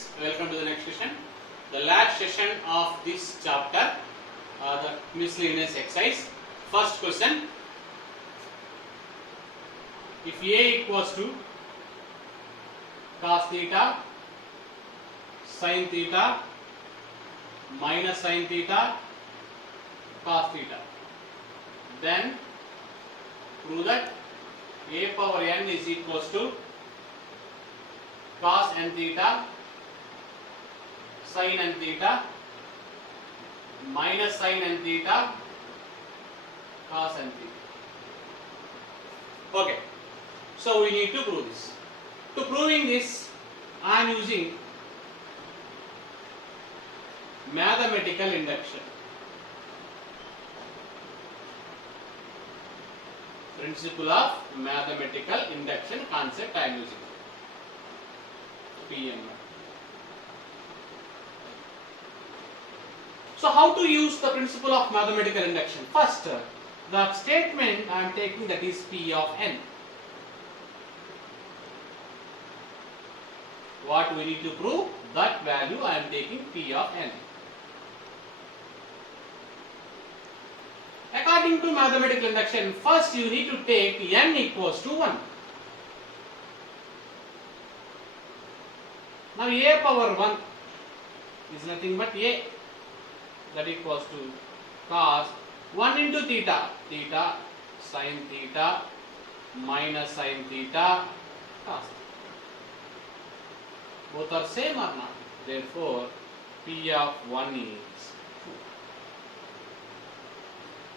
students, welcome to the next session. The last session of this chapter, the miscellaneous exercise. First question: if A equals to cos theta, sin theta, minus sin theta, cos theta, then prove that A power n is equals to cos n theta, sin n theta, minus sin n theta, cos n theta. Okay, so we need to prove this. To proving this, I am using mathematical induction. Principle of mathematical induction concept I am using. PM. So how to use the principle of mathematical induction? First, the statement I am taking, that is P of n. What we need to prove? That value I am taking P of n. According to mathematical induction, first you need to take n equals to 1. Now A power 1 is nothing but A, that equals to cos 1 into theta, theta sin theta minus sin theta cos theta. Both are same or not? Therefore, P of 1 is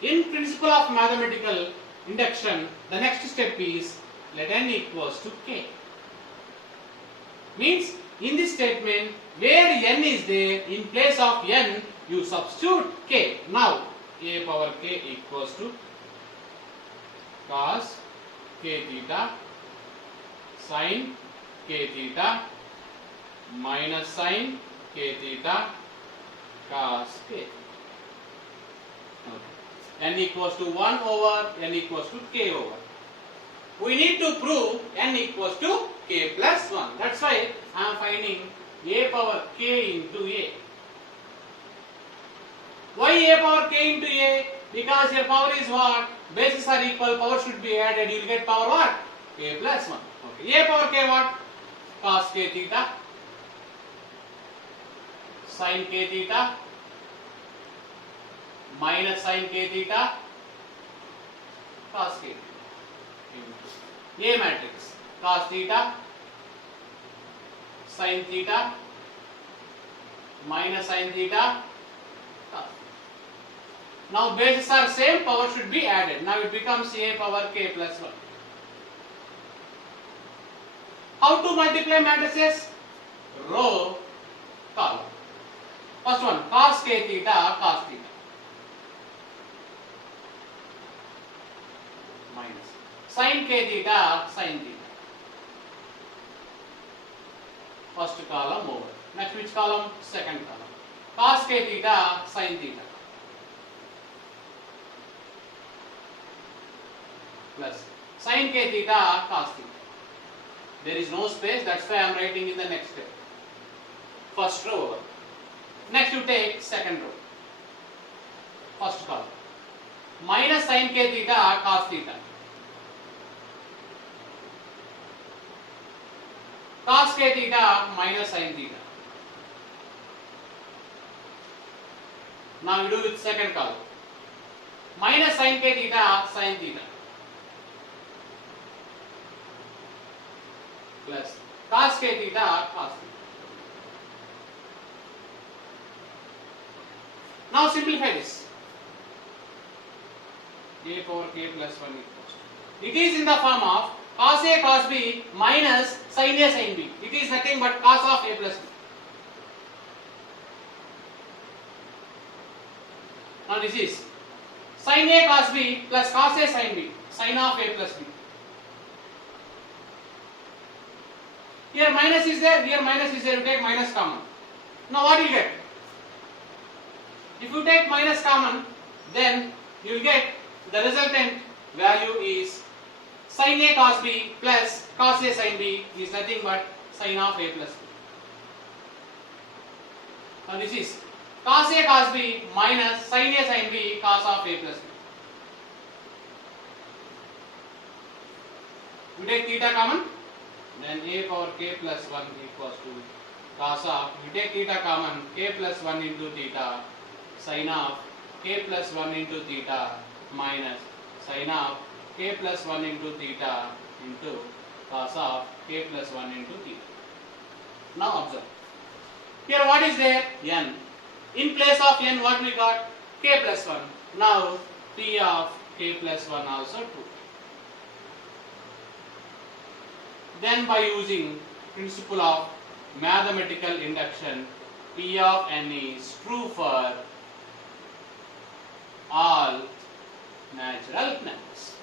2. In principle of mathematical induction, the next step is let n equals to k. Means in this statement, where n is there, in place of n, you substitute k. Now, A power k equals to cos k theta, sin k theta, minus sin k theta, cos k. Okay. N equals to 1 over n equals to k over. We need to prove n equals to k plus 1. That's why I am finding A power k into A. Why A power k into A? Because your power is what? Bases are equal, power should be added, you will get power what? K plus 1. Okay. A power k what? Cos k theta, sin k theta, minus sin k theta, cos k theta. A matrix, cos theta, sin theta, minus sin theta, cos. Now bases are same, power should be added. Now it becomes A power k plus 1. How to multiply matrices? Row, column. First one, cos k theta, cos theta. Minus. Sin k theta, sin theta. First column over. Next which column? Second column. Cos k theta, sin theta. Plus sin k theta, cos theta. There is no space, that's why I am writing in the next step. First row over. Next you take second row. First column. Minus sin k theta, cos theta. Cos k theta minus sin theta. Now you do with second column. Minus sin k theta, sin theta. Plus cos k theta, cos theta. Now simplify this. A power k plus 1 equals. It is in the form of cos A cos B minus sin A sin B. It is nothing but cos of A plus B. Now this is sin A cos B plus cos A sin B. Sin of A plus B. Here minus is there, here minus is there, you take minus common. Now what you get? If you take minus common, then you will get the resultant value is sin A cos B plus cos A sin B is nothing but sin of A plus B. Now this is cos A cos B minus sin A sin B cos of A plus B. We take theta common, then A power k plus 1 equals to cos of, we take theta common, k plus 1 into theta sin of k plus 1 into theta minus sin of k plus 1 into theta into cos of k plus 1 into theta. Now observe. Here what is there? N. In place of n what we got? K plus 1. Now P of k plus 1 also true. Then by using principle of mathematical induction, P of n is true for all natural numbers.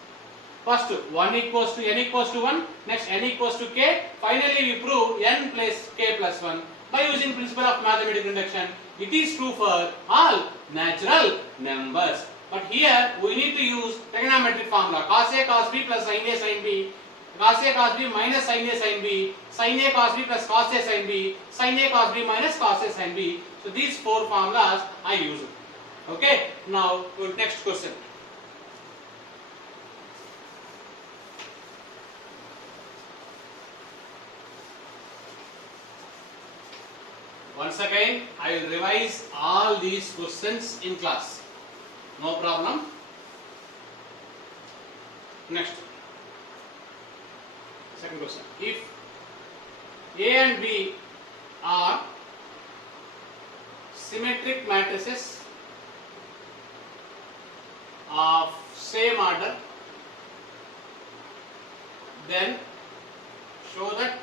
First 1 equals to n equals to 1, next n equals to k, finally we prove n plus k plus 1 by using principle of mathematical induction. It is true for all natural numbers. But here we need to use trigonometric formula cos A cos B plus sin A sin B, cos A cos B minus sin A sin B, sin A cos B plus cos A sin B, sin A cos B minus cos A sin B. So these four formulas I use. Okay, now next question. Once again, I will revise all these questions in class. No problem. Next. Second question. If A and B are symmetric matrices of same order, then show that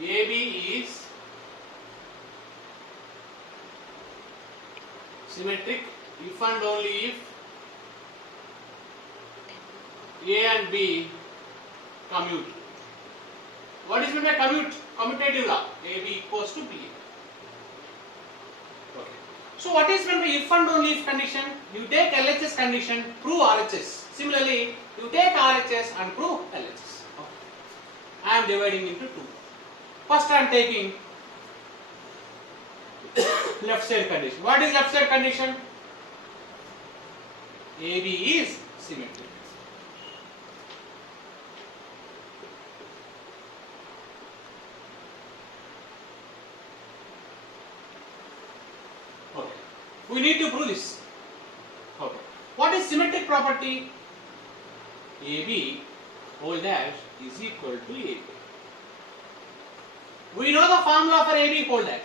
AB is symmetric if and only if A and B commute. What is meant by commute? Commutative law. AB equals to BA. Okay. So what is meant by if and only if condition? You take LHS condition, prove RHS. Similarly, you take RHS and prove LHS. Okay. I am dividing into two. First I am taking left side condition. What is left side condition? AB is symmetric. Okay. We need to prove this. Okay. What is symmetric property? AB whole dash is equal to AB. We know the formula for AB whole dash.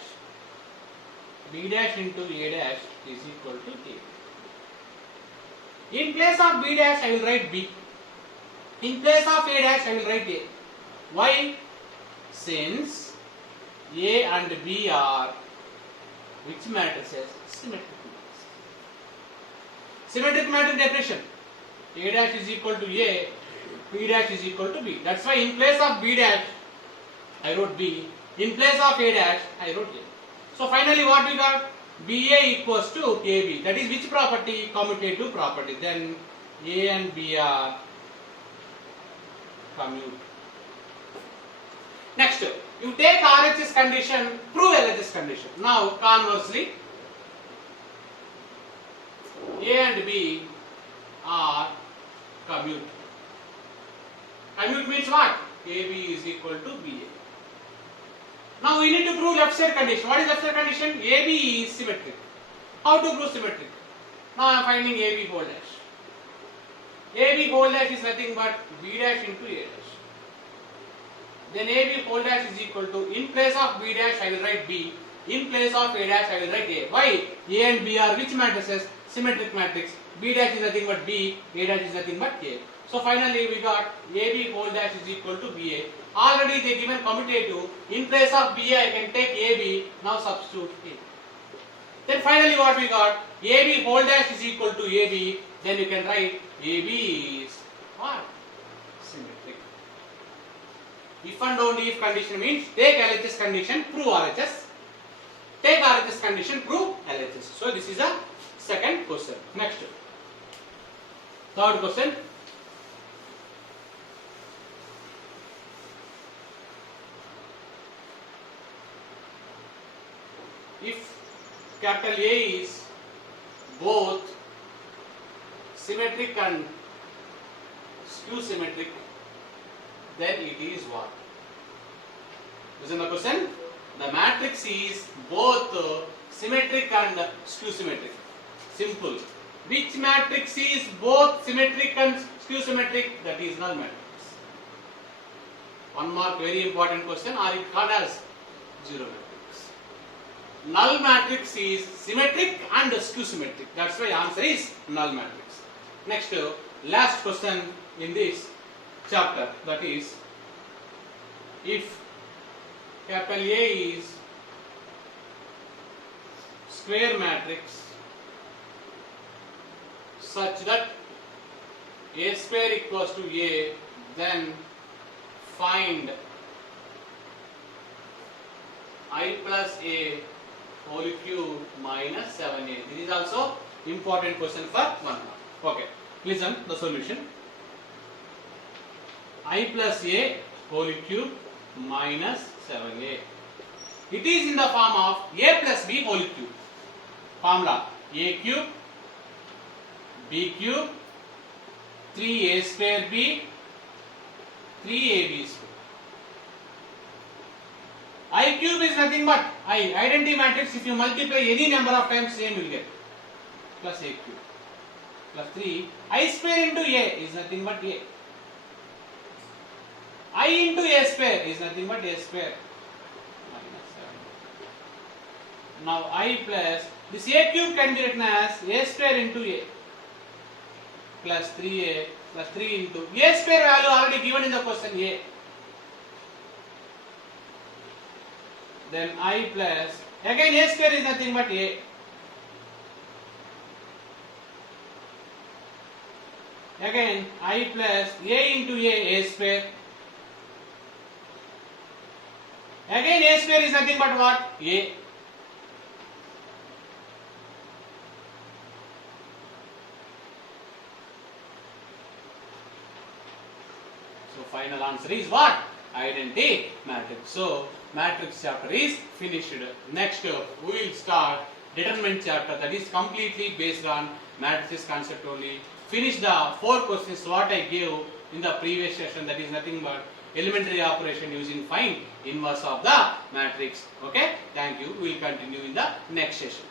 B dash into A dash is equal to A. In place of B dash I will write B. In place of A dash I will write A. Why? Since A and B are which matrices? Symmetric matrices. Symmetric matrix definition. A dash is equal to A, B dash is equal to B. That's why in place of B dash I wrote B. In place of A dash I wrote A. So finally what we got? BA equals to AB. That is which property? Commutative property. Then A and B are commute. Next, you take RHS condition, prove LHS condition. Now conversely, A and B are commute. Commute means what? AB is equal to BA. Now we need to prove left side condition. What is left side condition? AB is symmetric. How to prove symmetric? Now I am finding AB whole dash. AB whole dash is nothing but B dash into A dash. Then AB whole dash is equal to, in place of B dash I will write B, in place of A dash I will write A. Why? A and B are which matrices? Symmetric matrix. B dash is nothing but B, A dash is nothing but A. So finally we got AB whole dash is equal to BA. Already they given commutative. In place of BA I can take AB. Now substitute A. Then finally what we got? AB whole dash is equal to AB. Then you can write AB is what? Symmetric. If and only if condition means take LHS condition, prove RHS. Take RHS condition, prove LHS. So this is the second question. Next. Third question. if capital A is both symmetric and skew symmetric, then it is what? Listen the question. The matrix is both symmetric and skew symmetric. Simple. Which matrix is both symmetric and skew symmetric? That is null matrix. One mark, very important question, or it called as zero matrix. Null matrix is symmetric and skew symmetric. That's why answer is null matrix. Next, last question in this chapter, that is, if capital A is square matrix such that A square equals to A, then find I plus A whole cube minus 7A. This is also important question for 1 mark. Okay, listen the solution. I plus A whole cube minus 7A. It is in the form of A plus B whole cube. Formula: A cube, B cube, 3A square B, 3AB square. I cube is nothing but I, identity matrix. If you multiply any number of times, same you will get, plus A cube plus 3. I square into A is nothing but A. I into A square is nothing but A square minus 7. Now I plus this A cube can be written as A square into A plus 3A plus 3 into A square value already given in the question A. Then I plus, again A square is nothing but A. Again I plus A into A square. Again A square is nothing but what? A. So final answer is what? Identity matrix. So matrix chapter is finished. Next we will start determinant chapter, that is completely based on matrices concept only. Finish the 4 questions what I gave in the previous session, that is nothing but elementary operation using find inverse of the matrix. Okay, thank you. We will continue in the next session.